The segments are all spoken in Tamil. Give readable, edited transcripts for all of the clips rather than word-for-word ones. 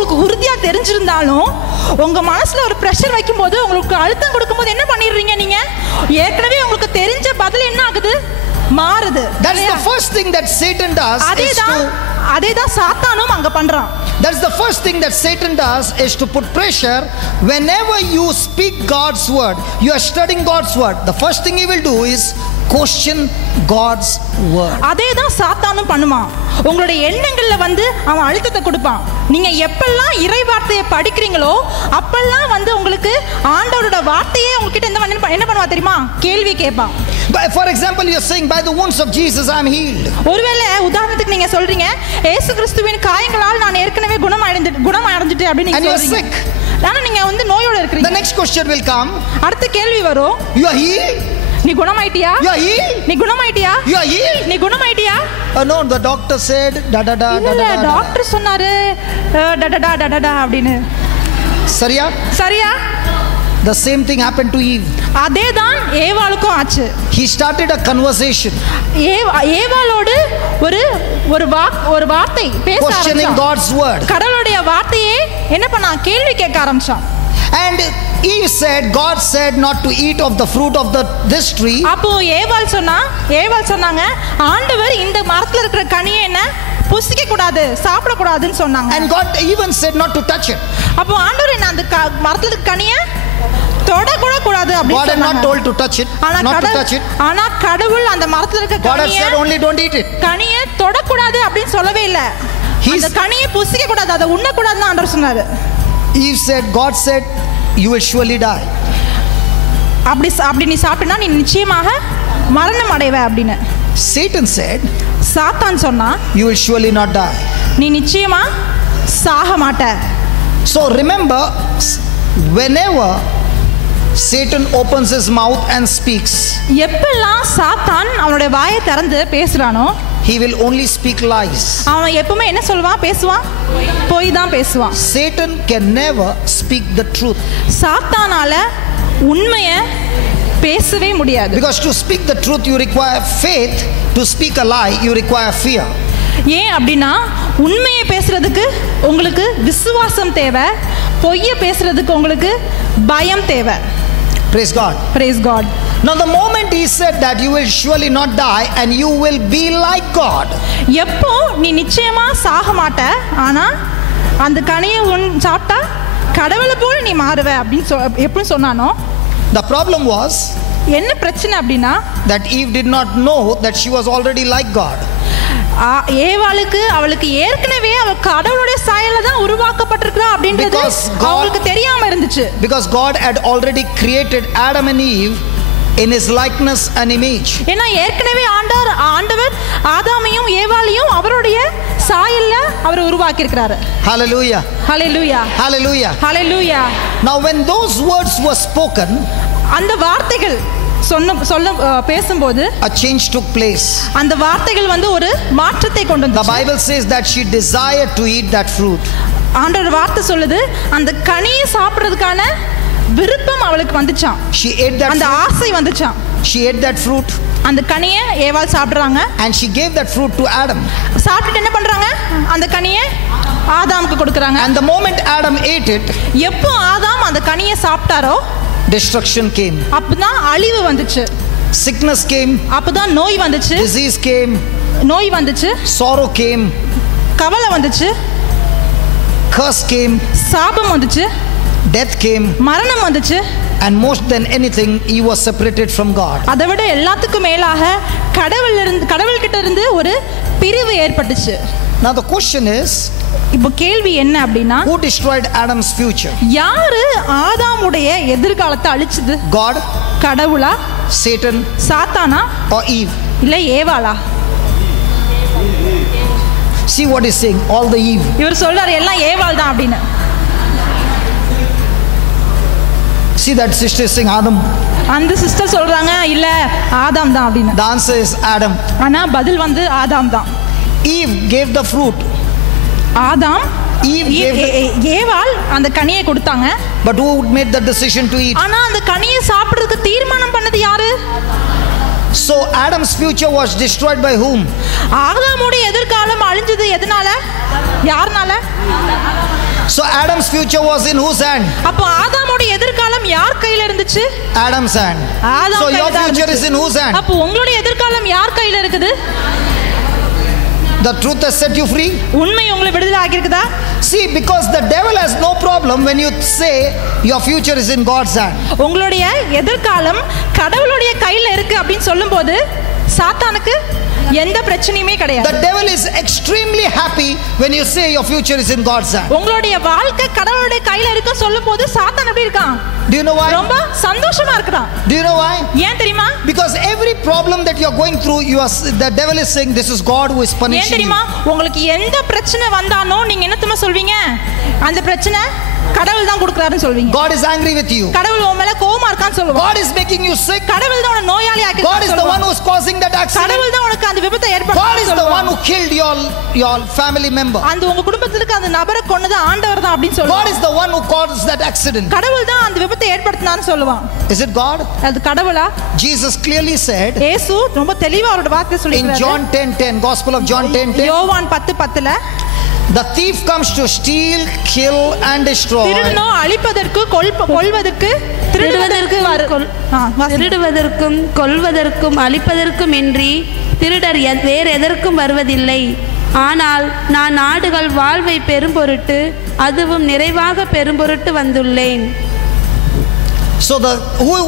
உங்களுக்கு உறுதியா தெரிஞ்சிருந்தாலும் உங்க மனசுல ஒரு பிரஷர் வைக்கும்போது, உங்களுக்கு அழுத்தம் கொடுக்கும்போது என்ன பண்ணிடுறீங்க? நீங்க ஏற்கனவே உங்களுக்கு தெரிஞ்ச பதில் என்ன ஆகுது? மாறுது. That's the first thing that Satan does. அதேதான் சாத்தானும் அங்க பண்றான். That's the first thing that Satan does, is to put pressure. Whenever you speak God's word, you are studying God's word, the first thing he will do is question God's word. அதேதான் சாத்தானும் பண்ணுவான். உங்களுடைய எண்ணங்கள்ல வந்து அவன் அழுத்தத்தை கொடுப்பான். நீங்க எப்பெல்லாம் இறை வார்த்தையை படிக்கிறீங்களோ அப்பெல்லாம் வந்து உங்களுக்கு ஆண்டவரோட வார்த்தையே உங்ககிட்ட என்ன பண்ணுவா தெரியுமா? கேள்வி கேட்பான். For example, you are saying, by the wounds of Jesus I am healed. ஒருவேளை உதாரணத்துக்கு நீங்க சொல்றீங்க, இயேசு கிறிஸ்துவின் காயங்களால் நான் ஏற்கனவே குணமடைஞ்சிட்டேன் அப்படி நீங்க சொல்றீங்க. ஆனா நீங்க வந்து நோயோட இருக்கீங்க. The next question will come. அடுத்த கேள்வி வரும், you are healed? நீ குணமாயிட்டியா? you are healed? நீ குணமாயிட்டியா? you are healed? நீ குணமாயிட்டியா? No, the doctor said da da da da da. Doctor சொன்னாரு da da da da da அப்படினு. சரியா? The same thing happened to Eve. அதேதான் ஏவாளுக்கும் ஆச்சு. He started a conversation. ஏவாளோடு ஒரு வார்த்தை பேச ஆரம்பிச்சான். Questioning God's word. கடவுளுடைய வார்த்தையே என்ன பண்ணா? கேள்வி கேட்க ஆரம்பிச்சான். And Eve said, God said not to eat of the fruit of this tree. அப்போ ஏவாள் சொன்னாங்க, ஆண்டவர் இந்த மரத்துல இருக்கிற கனியை என்ன புசிக்க கூடாது, சாப்பிட கூடாதுன்னு சொன்னாங்க. And God even said not to touch it. அப்போ ஆண்டவர் என்ன அந்த மரத்துல இருக்க கனியை தொட கூட கூடாது அப்படி சொன்னாங்க. God had not told to touch it, not to touch it. ஆனா கடவுள் அந்த மரத்துல இருக்க God had said only don't eat it. கனியை தொட கூடாது அப்படி சொல்லவே இல்ல. அந்த கனியை புசிக்க கூடாது, அதை உண்ண கூடாதுன்னு ஆண்டவர் சொன்னாரு. Eve said, God said you will surely die. அப்படி நீ சாப்பிட்டா நீ நிச்சயமாக மரணம் அடைவ அப்படினு. Satan said, சாத்தான் சொன்னா, you will surely not die. நீ நிச்சயமா சாக மாட்ட. So remember, whenever Satan opens his mouth and speaks, எப்பெல்லாம் சாத்தான் அவனுடைய வாயை திறந்து பேசுறானோ, he will only speak lies. அவன் எப்பவுமே என்ன சொல்வான்? பேசுவான், பொய் தான் பேசுவான். Satan can never speak the truth. சாத்தானால உண்மையை பேசவே முடியாது. Because to speak the truth you require faith, to speak a lie you require fear. ஏன் அப்படின்னா உண்மையை பேசுறதுக்கு உங்களுக்கு விசுவாசம் தேவை, பொய்யை பேசுறதுக்கு உங்களுக்கு பயம் தேவை. Praise God. Praise God. Now the moment he said that you will surely not die and you will be like God. எப்போ நீ நிச்சயமா சாக மாட்ட, ஆனா அந்த கனியை சாப்பிட்டா கடவுளை போல நீ மாறுவ அப்படின்னு எப்படி சொன்னானோ, the problem was, என்ன பிரச்சனை அப்படின்னா, that Eve did not know that she was already like God. ஏவாளுக்கு அவளுக்கு ஏற்கனவே அவ கடவுளுடைய சாயல்ல தான் உருவாக்கப்பட்டிருக்கிறா அப்படின்றது அவளுக்கு தெரியாம இருந்துச்சு. Because God had already created Adam and Eve in his likeness and image. ஏன்னா ஏற்கனவே ஆண்டவர் ஆதாமையும் ஏவாளையும் அவருடைய சாயல்ல அவர் உருவாக்கி இருக்கிறாரு. Hallelujah. Hallelujah. Hallelujah. Hallelujah. Now when those words were spoken, அந்த வார்த்தைகள் பேசும்போது a change took place. அந்த வார்த்தைகள் வந்து ஒரு மாற்றத்தை கொண்டு வந்தது. The Bible says that she desired to eat that fruit. ஆண்டவர் வார்த்தை சொல்லுது, அந்த கனியை சாப்பிடுறதுக்கான விருப்பம் அவளுக்கு வந்துச்சாம். She ate that, அந்த ஆசை வந்துச்சாம். She ate that fruit. அந்த கனியை ஏவாள் சாப்பிடுறாங்க. And she gave that fruit to Adam. சாப்பிட்டுட்டு என்ன பண்றாங்க? அந்த கனியை ஆதாமுக்கு கொடுக்கறாங்க. And the moment Adam ate it, எப்போ ஆதாம் அந்த கனியை சாப்பிட்டாரோ, destruction came. அப்பதான் அழிவு வந்துச்சு. Sickness came. அப்பதான் நோய் வந்துச்சு. Disease came. நோய் வந்துச்சு. Sorrow came. கவலை வந்துச்சு. Curse came. சாபம் வந்துச்சு. Death came. மரணம் வந்துச்சு. And most than anything, he was separated from God. அதைவிட எல்லாத்துக்கும் மேலாக கடவுள்கிட்ட இருந்து ஒரு பிரிவு ஏற்பட்டுச்சு. Now the question is, இப்போ கேள்வி என்ன அப்படின்னா, who destroyed Adam's future? யாரு ஆதாமுடைய எதிர்காலத்தை அழிச்சது? God, கடவுளா, Satan, சாத்தானா, or Eve? இல்ல ஏவாளா? See what he's saying, all the Eve. இவர் சொல்றாரு எல்லாம் ஏவாள் தான் அப்படினு. See that sister is saying Adam. அந்த சிஸ்டர் சொல்றாங்க இல்ல ஆதாம் தான் அப்படினு. The answer is Adam. ஆனா பதில் வந்து ஆதாம் தான். Eve gave the fruit. ஆதாம், ஏவாள் அந்த கனியை கொடுத்தாங்க. But who made the decision to eat? ஆனா அந்த கனியை சாப்பிடுறதுக்கு தீர்மானம் பண்ணது யாரு? So Adam's future was destroyed by whom? ஆதாமுடைய எதிர்காலம் அழிஞ்சது எதனால? யார்னால? So Adam's future was in whose hand? அப்போ ஆதாமோட எதிர்காலம் யார் கையில இருந்துச்சு? Adam's hand. Adam So your கையில தான் future is இருந்துச்சு. in whose hand? அப்போ உங்களுடைய எதிர்காலம் யார் கையில இருக்குது? The truth has set you free. உண்மை உங்களை விடுதலை ஆகியிருக்குதா? See, because the devil has no problem when you say your future is in God's hand. உங்களுடைய எதிர்காலம் கடவுளுடைய கையில இருக்கு அப்படின்னு சொல்லும்போது சாத்தானுக்கு எந்த பிரச்சனையுமே கிடையாது. The devil is extremely happy when you say your future is in God's hand. உங்களுடைய வாழ்க்கை கடவுளுடைய கையில இருக்கு சொல்லும்போது சாத்தான் எப்படி இருக்கான்? Do you know why? ரொம்ப சந்தோஷமா இருக்கான். Do you know why? ஏன் தெரியுமா? Because every problem that you are going through, the devil is saying this is God who is ஏன் punishing you. தெரியுமா? உங்களுக்கு எந்த பிரச்சனை வந்தானோ நீங்க என்ன தெரியுமா சொல்வீங்க? அந்த பிரச்சனை கடவுள் தான் கொடுக்கறாருன்னு சொல்வீங்க. God is angry with you. கடவுள் உன் மேல கோவமா இருக்கான்னு சொல்லுவாங்க. God is making you sick. கடவுள் தான் உன்னை நோயாளி ஆக்கிட்டான்னு God is the one who is causing that accident. கடவுள் தான் உனக்கு அந்த விபத்தை God ஏற்படுத்தினான்னு is the one who killed your family member. அந்த உங்க குடும்பத்திற்கு அந்த நபரை கொன்னது ஆண்டவர் தான் அப்படினு God சொல்லுவாங்க. is the one who caused that accident. கடவுள் தான் அந்த விபத்தை ஏற்படுத்தினான்னு சொல்லுவான். Is it God? அது கடவுளா? Jesus clearly said இயேசு ரொம்ப தெளிவா அவரோட வார்த்தை in சொல்லிருக்காரு. John 10:10, Gospel of John 10:10, யோவான் 10:10ல the thief comes to steal, kill and destroy. திருடனோ அழிப்பதற்கு கொல்வதற்கு திருடுவதற்கு திருடுவதற்கும் கொல்வதற்கும் அழிப்பதற்கும் இன்றி திருடர் வேறு எதற்கும் வருவதில்லை. ஆனால் நான் நாடுகள் வாழ்வை பெரும்பொருட்டு அதுவும் நிறைவாக பெரும்பொருட்டு வந்துள்ளேன். So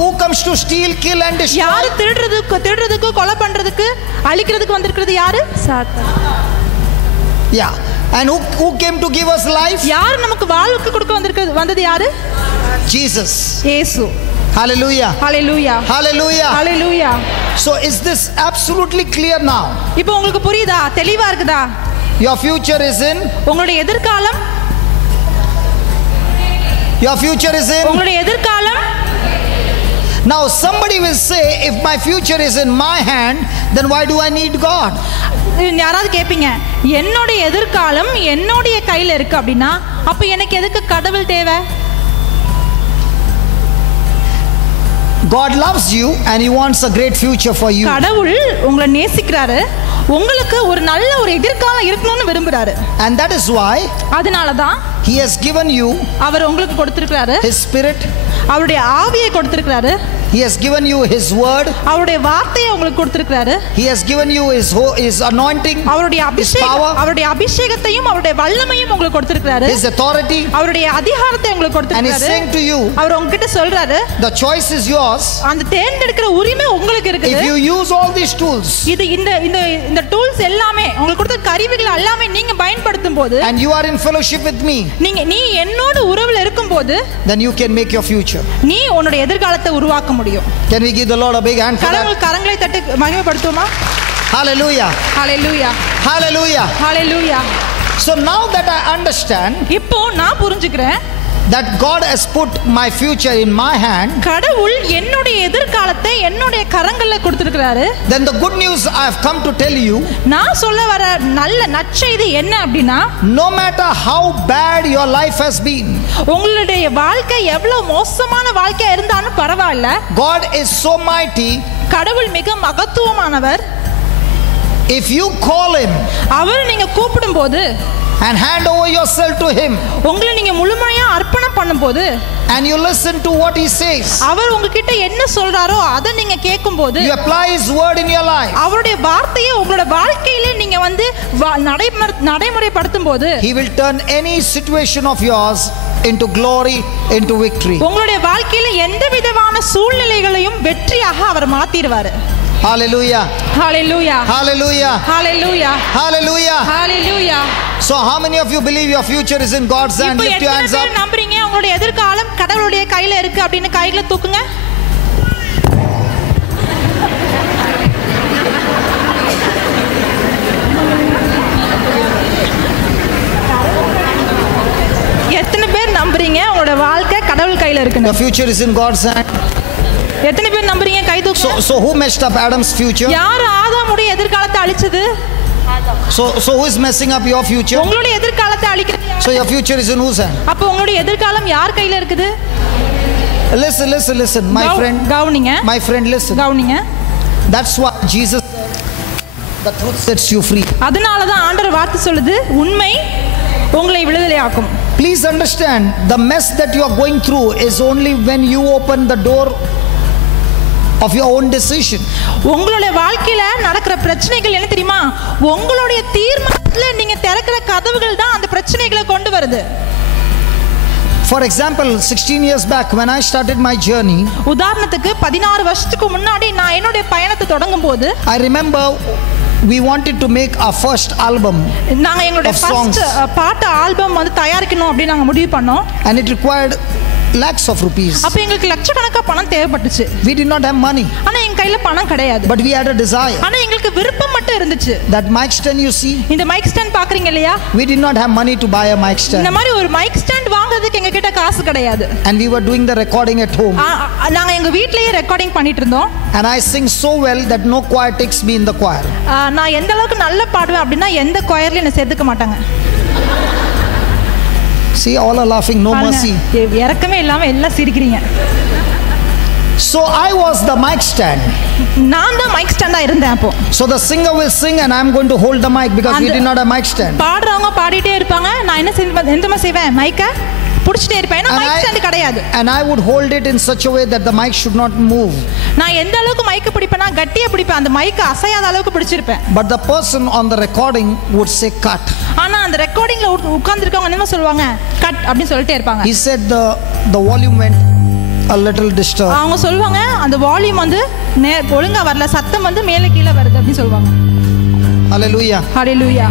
who comes to steal, kill and destroy? யாரு திருடுறதுக்கு கொலை பண்றதுக்கு அழிக்கிறதுக்கு வந்திருக்கிறது யாரு? சாத்தான். Yeah. And who came to give us life? யார் நமக்கு வாழ்வுக்கு கொடுக்க வந்தது யாரு? Jesus. இயேசு. Hallelujah. Hallelujah. Hallelujah. Hallelujah. So is this absolutely clear now? இப்போ உங்களுக்கு புரியுதா? தெளிவா இருக்குதா? Your future is in. உங்களுடைய எதிர்காலம். Your future is in. உங்களுடைய எதிர்காலம். Now somebody will say, if my future is in my hand, then why do I need God? யாராவது கேட்பீங்க, என்னுடைய எதிர்காலம் என்னுடைய கையில இருக்கு அப்படின்னா அப்ப எனக்கு எதுக்கு கடவுள் தேவை? God loves you and he wants a great future for you. கடவுள் உங்களை நேசிக்கிறாரு, உங்களுக்கு ஒரு நல்ல ஒரு எதிர்காலம் இருக்கணும்னு விரும்புறாரு. And that is why அதனால தான் he has given you அவர் உங்களுக்கு கொடுத்திருக்காரு his spirit, அவருடைய ஆவியை கொடுத்திருக்காரு, he has given you his word, அவருடைய வார்த்தையை உங்களுக்கு கொடுத்திருக்காரு, he has given you his anointing, அவருடைய அபிஷேகத்தையும் அவருடைய வல்லமையும் உங்களுக்கு கொடுத்திருக்காரு, his authority, அவருடைய அதிகாரத்தை உங்களுக்கு and he is கொடுத்திருக்காரு. saying to you, அவர் உங்ககிட்ட சொல்றாரு, the choice is yours. அந்த தேர்ந்தெடுக்கிற உரிமை உங்களுக்கு If இருக்குது. you use all these tools இந்த டூல்ஸ் எல்லாமே உங்களுக்கு கொடுத்த கருவிகள் எல்லாமே நீங்க பயன்படுத்தும் போது and you are in fellowship with me, நீ என்னோட உறவுல இருக்கும்போது then you can make your future. நீ உன்னோட எதிர்காலத்தை உருவாக்க முடியும். Can we give the Lord a big hand for that? கரங்களை தட்டி மகிமைப்படுத்துவோமா? Hallelujah. Hallelujah. Hallelujah. Hallelujah. So now that I understand இப்போ நான் புரிஞ்சுக்கிறேன் that God has put my future in my hand, கடவுள் என்னுடைய எதிர்காலத்தை என்னுடைய கரங்கள்ல கொடுத்திருக்கிறாரு. then the good news I have come to tell you, நான் சொல்ல வர நல்ல நற்செய்தி என்ன அப்படின்னா, no matter how bad your life has been, உங்களுடைய வாழ்க்கை எவ்வளவு மோசமான வாழ்க்கையா இருந்தாலும் பரவாயில்ல, God is so mighty. கடவுள் மிக மகத்துவமானவர். If you call him அவர் நீங்க கூப்பிடும்போது and hand over yourself to him உங்களை நீங்க முழுமையா அர்ப்பணம் பண்ணும்போது and you listen to what he says, அவர் உங்ககிட்ட என்ன சொல்றாரோ அதை நீங்க கேட்கும்போது, you apply his word in your life, அவருடைய வார்த்தையை உங்களோட வாழ்க்கையில நீங்க வந்து நடைமுறைப்படுத்தும் போது he will turn any situation of yours into glory, into victory. உங்களுடைய வாழ்க்கையில எந்த விதமான சூழ்நிலைகளையும் வெற்றியாக அவர் மாத்திடுவாரு. Hallelujah. Hallelujah. Hallelujah. Hallelujah. Hallelujah. Hallelujah. So how many of you believe your future is in God's hand? இப்போ Lift your hands எத்தனை up. பேர் நம்புறீங்க உங்களுடைய எதிர்காலம் கடவுளுடைய கையில இருக்கு அப்படின்னு கைகளை தூக்குங்க. எத்தனை பேர் நம்புறீங்க உங்களோட வாழ்க்கை கடவுள் கையில இருக்குன்னு? Your future is in God's hand. எத்தனை பேர் நம்புறீங்க? கை தூக்குங்க. So who messed up Adam's future? யார் ஆதாமுடைய எதிர்காலத்தை அழிச்சது? So who is messing up your future? உங்களுடைய எதிர்காலத்தை அழிக்கிறது யார்? So your future is in whose hand? அப்ப உங்களுடைய எதிர்காலம் யார் கையில இருக்குது? Listen, my friend. கவுனிங்க. My friend, listen. கவுனிங்க. That's why Jesus said, the truth sets you free. அதனால தான் ஆண்டவர் வார்த்தை சொல்லுது, உண்மை உங்களை விடுதலையாக்கும். Please understand, the mess that you are going through is only when you open the door of your own decision. உங்களுடைய வாழ்க்கையில நடக்கிற பிரச்சனைகள் என்ன தெரியுமா? உங்களுடைய தீர்மானத்துல நீங்க திறக்கிற கதவுகள் தான் அந்த பிரச்சனைகளை கொண்டு வருது. For example, 16 years back when I started my journey, உதாரணத்துக்கு 16 வருஷத்துக்கு முன்னாடி நான் என்னுடைய பயணத்தை தொடங்கும் போது I remember we wanted to make our first album நாங்க எங்களுடைய ஃபர்ஸ்ட் பாட்டு ஆல்பம் வந்து தயாரிக்கணும் அப்படி நாங்க முடிவு பண்ணோம். and it required lakhs of rupees. அப்ப எங்களுக்கு லட்சக்கணக்கா பணம் தேவைப்பட்டுச்சு. We did not have money, ஆனா எங்க கையில பணம் கிடையாது. but we had a desire. ஆனா எங்களுக்கு விருப்பம் மட்டும் இருந்துச்சு. That mic stand you see, இந்த மைக் ஸ்டாண்ட் பாக்குறீங்க இல்லையா? we did not have money to buy a mic இந்த stand, மாதிரி ஒரு மைக் ஸ்டாண்ட் வாங்குறதுக்கு எங்க கிட்ட காசு கிடையாது. and we were doing the recording at home. நாங்க எங்க வீட்லயே ரெக்கார்டிங் பண்ணிட்டு இருந்தோம். And I sing so well that no choir takes me in the choir. நான் எந்த அளவுக்கு நல்லா பாடுவேன் அப்படின்னா எந்த choirலயும் என்ன சேர்த்துக்க மாட்டாங்க. See, all are laughing, no mercy. இறக்கமே இல்லாம எல்லாம் சிரிக்கிறீங்க. So I was the mic stand. நான் தான் மைக் ஸ்டாண்டா இருந்தேன் அப்போ. So the singer will sing and I'm going to hold the mic because we did not have mic stand. பாடுறவங்க பாடிட்டே இருப்பாங்க, நான் என்ன செய்வேன், மைக்க புடிச்சிட்டே இருப்பேன். ஏன்னா மைக் ஸ்டாண்ட் கிடையாது. And I would hold it in such a way that the mic should not move. நான் எந்த அளவுக்கு மைக்க பிடிப்பேனா கட்டியா பிடிப்பேன், அந்த மைக்க அசையாத அளவுக்கு பிடிச்சிருப்பேன். But the person on the recording would say cut. ஆனா அந்த ரெக்கார்டிங்ல உட்கார்ந்திருக்கவங்க என்ன சொல்லுவாங்க, கட் அப்படி சொல்லிட்டே இருப்பாங்க. He said the volume went a little disturbed. அவங்க சொல்லுவாங்க அந்த வால்யூம் வந்து ஒழுங்கா வரல, சத்தம் வந்து மேலே கீழே வருது அப்படி சொல்லுவாங்க. Hallelujah. Hallelujah.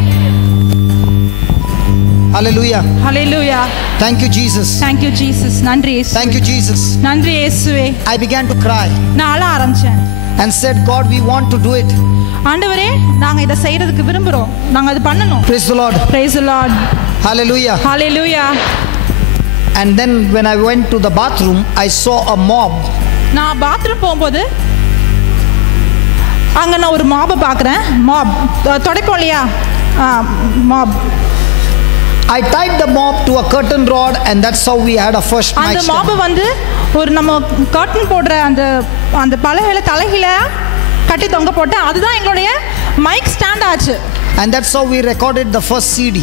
Hallelujah. Hallelujah. Thank you Jesus. Thank you Jesus. நன்றி இயேசு. Thank you Jesus. நன்றி இயேசுவே. I began to cry நான் அழ ஆரம்பிச்சேன். and said, God, we want to do it. ஆண்டவரே நாங்க இத செய்யறதுக்கு விரும்புறோம், நாங்க அது பண்ணனும். Praise the Lord. Praise the Lord. Hallelujah. Hallelujah. And then when I went to the bathroom, I saw a mob. நான் பாத்ரூம் போகும்போது அங்க நான் ஒரு மாபை பார்க்குறேன். மாப் தொடைப்போம் இல்லையா, mop. I tied the mob to a curtain rod and that's how we had a first mic அந்த stand. மாபை வந்து ஒரு நம்ம கர்டன் போடுற அந்த அந்த பலகையில தலைகீழ கட்டி தொங்க போட்டு அதுதான் எங்களுடைய மைக் ஸ்டாண்ட் ஆச்சு. And that's how we recorded the first CD.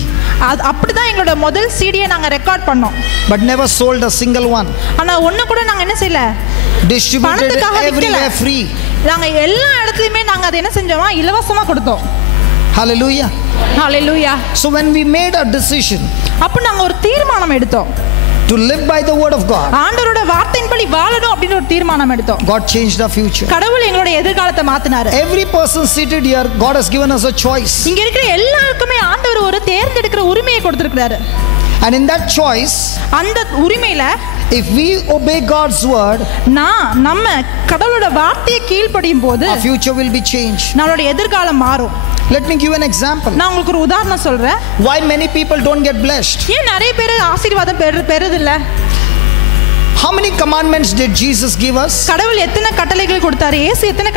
அப்படிதான் எங்களோட முதல் சிடியை நாங்க ரெக்கார்ட் பண்ணோம். But never sold a single one. ஆனா ஒண்ணு கூட நாங்க என்ன செய்யல, Distributed everywhere free. நாங்க எல்லா இடத்துலயுமே நாங்க அதை என்ன செஞ்சோமா, இலவசமா கொடுத்தோம். Hallelujah. Hallelujah. So when we made a decision அப்ப நாங்க ஒரு தீர்மானம் எடுத்தோம், to live by the word of God, ஆண்டவரோட வார்த்தையின்படி வாழணும் அப்படின்ற ஒரு தீர்மானம் எடுத்தோம். God changed our future. கடவுள் எங்களுடைய எதிர்காலத்தை மாத்தினாரு. Every person seated here, God has given us a choice. இங்க இருக்கிற எல்லாருக்குமே ஆண்டவர் ஒரு தேர்ந்தெடுக்கிற உரிமையை கொடுத்திருக்கிறாரு. And in that choice, அந்த உரிமையில if we obey God's word, நம்ம கடவுளோட வார்த்தையை கீழ்ப்படியும் போது our future will be changed. நம்மளோட எதிர்காலம் மாறும். Let me give an example. நான் உங்களுக்கு ஒரு உதாரணம் சொல்றேன். Why many people don't get blessed? ஏன் நிறைய பேர் ஆசீர்வாதம் பெறுதில்ல? How many commandments did Jesus give us? கடவுள் எத்தனை கட்டளைகள் கொடுத்தாரு? இயேசு எத்தனை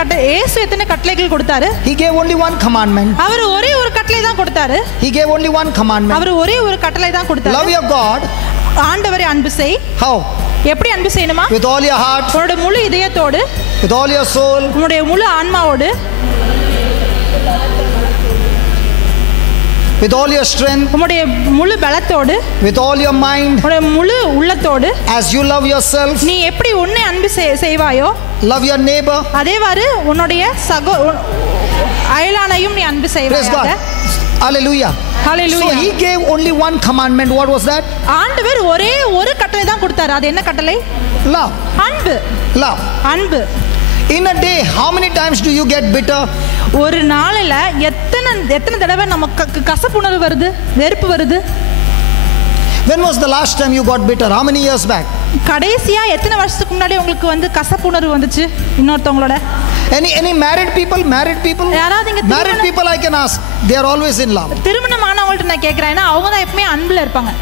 கட்டளைகள் கொடுத்தாரு? He gave only one commandment. அவர் ஒரே ஒரு கட்டளை தான் கொடுத்தாரு. He gave only one commandment. அவர் ஒரே ஒரு கட்டளை தான் கொடுத்தாரு. Love your God. ஆண்டவரை அன்பு செய். How? எப்படி அன்பு செய்யணுமா? With all your heart. உன்னோட முழு இதயத்தோடு. With all your soul. உன்னுடைய முழு ஆன்மாவோடு. With all your strength. உன்னுடைய முழு பலத்தோடு. With all your mind. உன்னுடைய முழு உள்ளத்தோடு. As you love yourself. நீ எப்படி உன்னை அன்பு செய்வாயோ, love your neighbor. அதேவாறு உன்னுடைய அயலானையும் நீ அன்பு செய்வாயாக. Hallelujah. Hallelujah. So he gave only one commandment. What was that? ஆண்டவர் ஒரே ஒரு கட்டளை தான் கொடுத்தாரு. அது என்ன கட்டளை? Love. அன்பு. Love. அன்பு. In a day, how many times do you get bitter? ஒரு நாளில எத்தனை தடவை நமக்கு கசப்புணர்வு வருது, வெறுப்பு வருது? When was the last time you got bitter? How many years back? கடைசியா எத்தனை வருஷத்துக்கு முன்னாடி உங்களுக்கு வந்து கசப்புணர்வு வந்துச்சு இன்னொருத்தவங்களோட? Any married people? யாராவது இங்க married people I can ask. They are always in love. திருமணமானவங்கள்ட்ட நான் கேக்குறேன், ஏன்னா அவங்க தான் எப்பவுமே அன்புல இருப்பாங்க.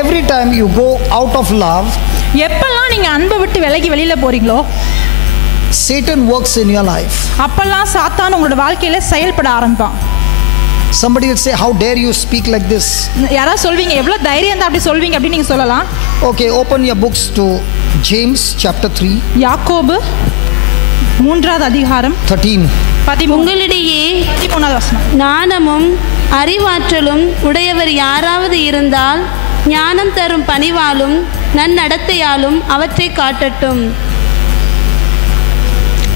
Every time you go out of love, எப்பெல்லாம் நீங்க அன்பை விட்டு விலகி வெளியில போறீங்களோ, Satan works in your life. அப்பெல்லாம் சாத்தான் உங்களோட வாழ்க்கையில செயல்பட ஆரம்பிப்பான். Somebody will say, how dare you speak like this? யாராவது சொல்வீங்க, எவ்வளவு தைரியம் தான் அப்படி சொல்வீங்க அப்படி நீங்க சொல்லலாம். Okay, open your books to James chapter 3. யாக்கோபு 3வது அதிகாரம் 13. உங்களிடையே 13வது வசனம். ஞானமும் அறிவாற்றலும் உடையவர் யாராவது இருந்தால் ஞானம் தரும் பணிவாலும் நன்னடத்தையாலும் அவற்றை காட்டட்டும்.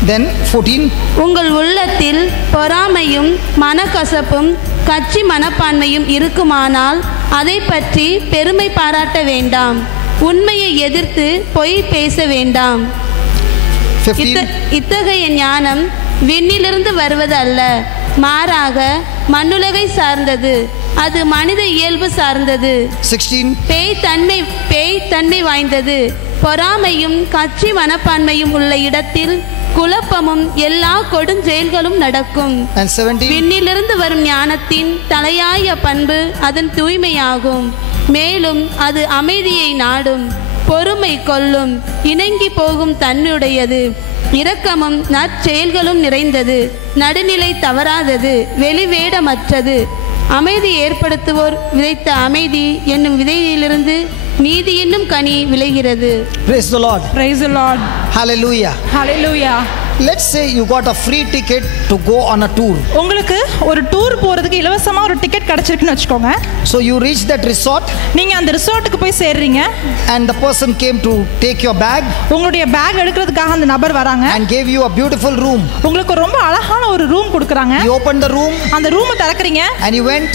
Then 14. உங்கள் உள்ளத்தில் பொறாமையும் மனக்கசப்பும் கட்சி மனப்பான்மையும் இருக்குமானால் அதை பற்றி பெருமை பாராட்ட வேண்டாம். உண்மையை எதிர்த்து பொய் பேச வேண்டாம். 15. இத்தகைய ஞானம் விண்ணிலிருந்து வருவது அல்ல, மாறாக மண்ணுலகை சார்ந்தது. அது மனித இயல்பு சார்ந்தது. 16. பேய் தன்மை வாய்ந்தது. பொறாமையும் கட்சி மனப்பான்மையும் உள்ள இடத்தில் குழப்பமும் எல்லா கொடுஞ்செயல்களும் நடக்கும். And 17. விண்ணிலிருந்து வரும் ஞானத்தின் தலையாய பண்பு அதன் தூய்மையாகும். மேலும் அது அமைதியை நாடும், பொறுமை கொள்ளும், இணங்கி போகும் தன்மையுடையது, இரக்கமும் நற்செயல்களும் நிறைந்தது, நடுநிலை தவறாதது, வெளிவேடமற்றது. அமைதி ஏற்படுத்துவோர் விதைத்த அமைதி என்னும் விதையிலிருந்து நீதி என்னும் கனி விளைகிறது. Praise the Lord. Praise the Lord. Hallelujah. Hallelujah. Let's say you got a free ticket to go on a tour. உங்களுக்கு ஒரு டூர் போறதுக்கு இலவசமா ஒரு டிக்கெட் கிடைச்சிருக்குன்னு வெச்சுக்கோங்க. So you reach that resort. நீங்க அந்த ரிசார்ட்டுக்கு போய் சேர்றீங்க. And the person came to take your bag. உங்களுடைய பேக் எடுக்கிறதுக்காக அந்த நபர் வராங்க. And gave you a beautiful room. உங்களுக்கு ரொம்ப அழகான ஒரு ரூம் கொடுக்கறாங்க. You opened the room. அந்த ரூமை திறக்கறீங்க. And you went.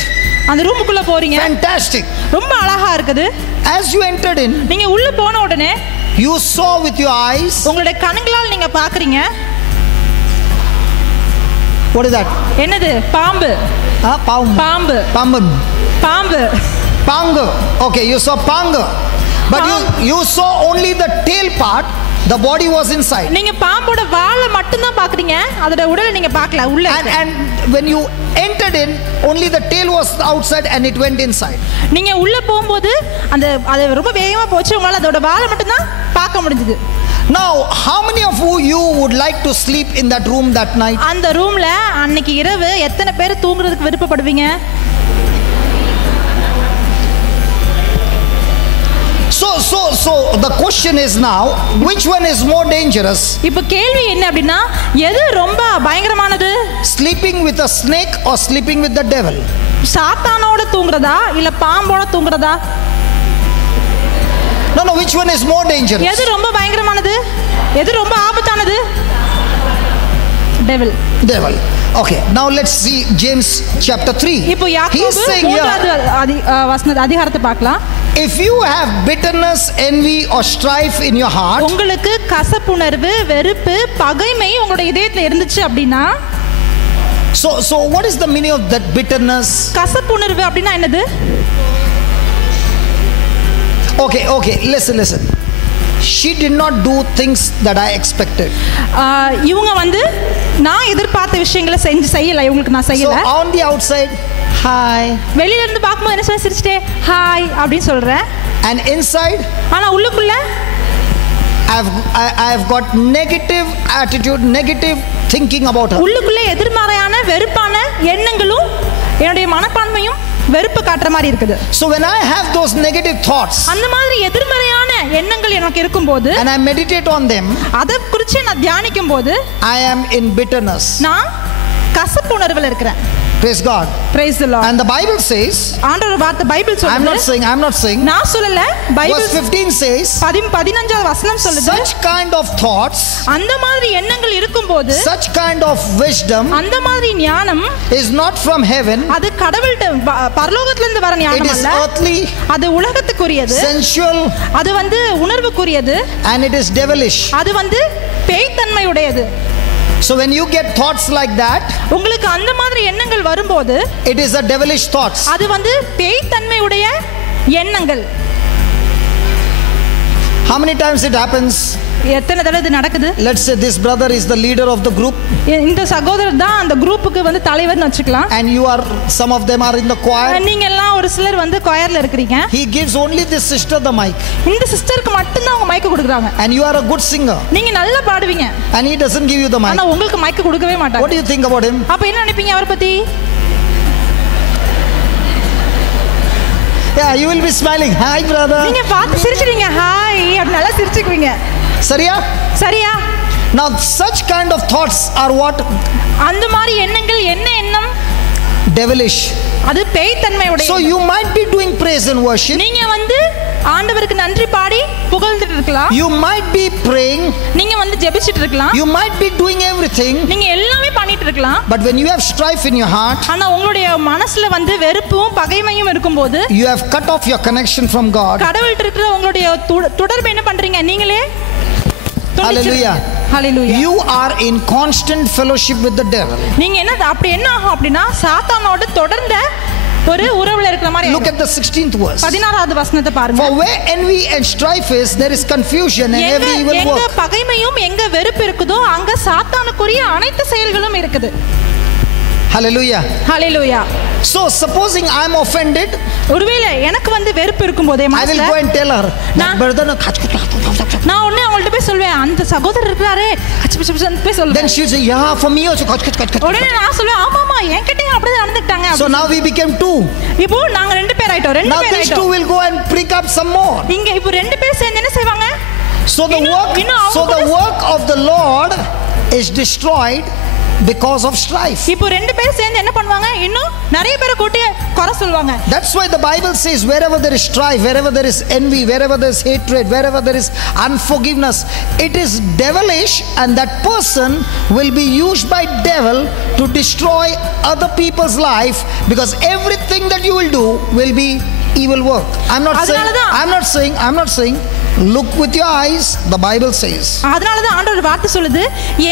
அந்த ரூமுக்குள்ள போறீங்க. Fantastic. ரொம்ப அழகா இருக்குது. As you entered in, நீங்க உள்ள போன உடனே you saw with your eyes. உங்களுடைய கண்களால் நீங்க பார்க்கறீங்க. What is that? என்னது? பாம்பு. பாம்பு. பாம்பு. Panga. Okay, you saw panga. But you saw only the tail part. The body was inside. நீங்க பாம்போட வாலை மட்டும் தான் பார்க்கறீங்க. அதோட உடலை நீங்க பார்க்கல உள்ள. And when you entered in, only the tail was outside and it went inside. நீங்க உள்ள போகும்போது அது ரொம்ப வேகமா போச்சு. உங்களால அதோட வாலை மட்டும் தான் பார்க்க முடிஞ்சது. Now, how many of you would like to sleep in that room that night? அந்த ரூம்ல அன்னைக்கு இரவு எத்தனை பேர் தூங்குறதுக்கு விருப்பப்படுவீங்க? So the question is now, which one is more dangerous? இப்போ கேள்வி என்ன அப்படினா எது ரொம்ப பயங்கரமானது? Sleeping with a snake or sleeping with the devil? சாத்தானோட தூங்குறதா இல்ல பாம்போட தூங்குறதா? No, which one is more dangerous? எது ரொம்ப பயங்கரமானது? எது ரொம்ப ஆபத்தானது? Devil. Okay, now let's see James chapter 3. இப்போ யாக்கோபு 3வது அதிகாரத்தை பார்க்கலாம். If you have bitterness, envy or strife in your heart, உங்களுக்கு கசப்புணர்வு, வெறுப்பு, பகைமை உங்களுடைய இதயத்துல இருந்துச்சு அப்படினா, so what is the meaning of that bitterness? கசப்புணர்வு அப்படினா என்னது? Okay, listen. She did not do things that I expected. இவங்க நான் எதிர்பார்த்த விஷயங்களை செய்யல. இவங்களுக்கு நான் செய்யல. So on the outside, hi. வெளியில இருந்து பாக்கும்போது என்ன சிரிச்சிட்டே ஹாய் அப்படி சொல்றேன். And inside, ஆனா உள்ளுக்குள்ள I have got negative attitude, negative thinking about her. உள்ளுக்குள்ள எதிர்மறையான வெறுப்பான எண்ணங்களும் என்னுடைய மனப்பான்மையும் வெறுப்பு காட்டுற மாதிரி இருக்குது. So when I have those negative thoughts, அந்த மாதிரி எதிர்மறையான எண்ணங்கள் எனக்கு இருக்கும்போது, and I meditate on them, அத குறித்து நான் தியானிக்கும்போது, I am in bitterness. நான் கசப்பு உணர்வுல இருக்கிறேன். Praise God. Praise the Lord. And the Bible says, ஆண்டவர் வார்த்தை பைபிள் சொல்லுது. I'm not saying. நான் சொல்லல. பைபிள் Verse 15 says, 15வது வசனம் சொல்லுது. Such kind of thoughts, அந்த மாதிரி எண்ணங்கள் இருக்கும்போது, such kind of wisdom, அந்த மாதிரி ஞானம் is not from heaven. அது கடவுள்ட்ட பரலோகத்துல இருந்து வர ஞானம் அல்ல. It is earthly. அது உலகத்துக்குரியது. Sensual. அது உணர்வுக்குரியது. And it is devilish. அது பேய்த்தன்மை உடையது. So when you get thoughts like that, உங்களுக்கு அந்த மாதிரி எண்ணங்கள் வரும்போது, it is a devilish thoughts. அது பேய்த்தன்மை உடைய எண்ணங்கள். How many times it happens? எத்தனை தடவை இது நடக்குது? Let's say this brother is the leader of the group. இந்த சகோதரர் தான் அந்த குரூப்புக்கு தலைவர்னு வெச்சுக்கலாம். And some of them are in the choir. நீங்க எல்லாம் ஒரு சிலர் choirல இருக்கீங்க. He gives only this sister the mic. இந்த சிஸ்டருக்கு மட்டும் தான் அவங்க மைக் கொடுக்கறாங்க. And you are a good singer. நீங்க நல்லா பாடுவீங்க. And he doesn't give you the mic. ஆனா உங்களுக்கு மைக் கொடுக்கவே மாட்டாங்க. What do you think about him? அப்ப என்ன நினைப்பீங்க அவரை பத்தி? Yeah, you will be smiling. Hi brother. நீங்க பார்த்து சிரிச்சிடுவீங்க. ஹாய் அப்படி நல்லா சிரிச்சுக்குவீங்க. சரியா? Now, such kind of thoughts are what? அந்த மாதிரி எண்ணங்கள் என்ன எண்ணம்? Devilish. அது பேய்த்தன்மையுடைய. So you might be doing praise and worship. நீங்க வந்து ஆண்டவருக்கு நன்றி பாடி புகழ்ந்துட்டு இருக்கலாம். You might be praying. நீங்க வந்து ஜெபிச்சிட்டு இருக்கலாம். You might be doing everything. நீங்க எல்லாமே பண்ணிட்டு இருக்கலாம். But when you have strife in your heart, ஆனா உங்களுடைய மனசுல வந்து வெறுப்பும் பகைமையும் இருக்கும்போது, you have cut off your connection from God. கடவுள்கிட்ட இருக்கிற உங்களுடைய தொடர்பு என்ன பண்றீங்க? நீங்களே Hallelujah. Hallelujah. You are in constant fellowship with the devil. நீங்க என்ன அப்படி என்ன ஆகும் அப்படினா சாத்தானோட தொடர்ந்த ஒரு உறவுல இருக்கிற மாதிரி. Look at the 16th verse. 16வது வசனத்தை பாருங்க. For where envy and strife is, there is confusion and every evil work. எங்க பகைமையும் எங்க வெறுப்பு இருக்குதோ அங்க சாத்தானுக்குரிய அனைத்து செயல்களும் இருக்குது. Hallelujah. Hallelujah. So supposing I am offended, ஒருவேளை எனக்கு வந்து வெறுப்பு இருக்கும்போதே I will go and tell her, brother, நான் உடனே அவள்கிட்ட போய் சொல்வேன், அந்த சகோதரர் இருக்கிறாரே போய் சொல்லுவேன். Then she will say, yeah, for me also. உடனே நான் சொல்வேன், ஆமாமா என்கிட்டயும் அப்படியே நடந்துட்டாங்க. So now we became two. இப்போ நாங்க ரெண்டு பேர் ஆயிட்டோம். Now these two will go and pick up some more. இங்க இப்போ ரெண்டு பேர் சேர்ந்து என்ன செய்வாங்க? So the work of the Lord is destroyed because of strife. இப்போ ரெண்டு பேர் சேர்ந்து என்ன பண்ணுவாங்க? இன்னும் நிறைய பேரை கூட்டி குறை சொல்வாங்க. That's why the Bible says wherever there is strife, wherever there is envy, wherever there is hatred, wherever there is unforgiveness, it is devilish, and that person will be used by devil to destroy other people's life, because everything that you will do will be evil work. I'm not saying look with your eyes, the Bible says. அதனால தான் ஆண்டவர் வார்த்தை சொல்லுது,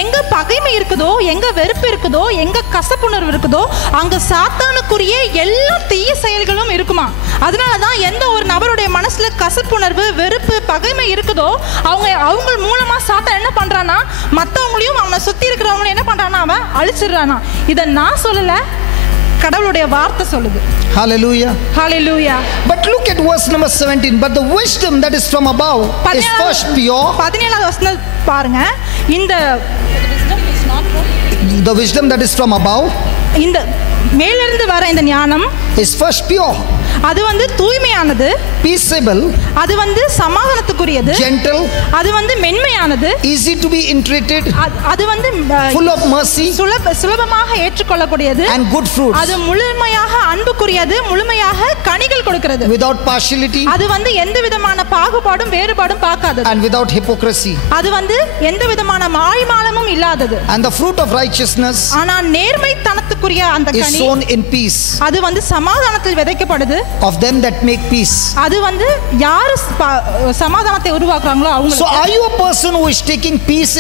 எங்க பகைமை இருக்குதோ, எங்க வெறுப்பு இருக்குதோ, எங்க கசப்புணர்வு இருக்குதோ, அங்க சாத்தானுக்குரிய எல்லா தீய செயல்களும் இருக்குமா. அதனால தான் எந்த ஒரு நபருடைய மனசுல கசப்புணர்வு, வெறுப்பு, பகைமை இருக்குதோ அவங்க மூலமா சாத்தான் என்ன பண்றானா, மத்தவங்களையும் அவனை சுத்தி இருக்கிறவங்களையும் என்ன பண்றானா, அவன் அழிச்சிடுறானா. இதை நான் சொல்லல, கடவுளுடைய வார்த்தை சொல்லுது. Hallelujah. Hallelujah. But look at verse number 17. But the wisdom that is from above is first pure. 17வது வசனம் பாருங்க. The wisdom that is from above, இந்த மேலிருந்து வர இந்த ஞானம் is first pure. அது வந்து தூய்மையானது, peaceable, அது வந்து சமாதானத்துக்குரியது, gentle, அது வந்து மென்மையானது, easy to be entreated, அது வந்து full of mercy, சுலபமாக ஏற்றுக்கொள்ளக்கூடியது, and good fruits, அது முழுமையாக அன்புக்குரியது, முழுமையாக கனிகள் கொடுக்கிறது, without partiality, அது வந்து எந்த விதமான பாகுபாடும் வேறுபாடும் பார்க்காதது, and without hypocrisy, அது வந்து எந்த விதமான மாய்மாலமும் இல்லாதது, and the fruit of righteousness, ஆனா நேர்மைத்தனத்துக்குரிய அந்த is Ghani sown in peace, அது வந்து சமாதானத்தில் விதைக்கப்படுது, of them that make peace. அது வந்து யாரு சமாதானத்தை உருவாக்குறாங்களோ அவங்க. So are you a person who is taking peace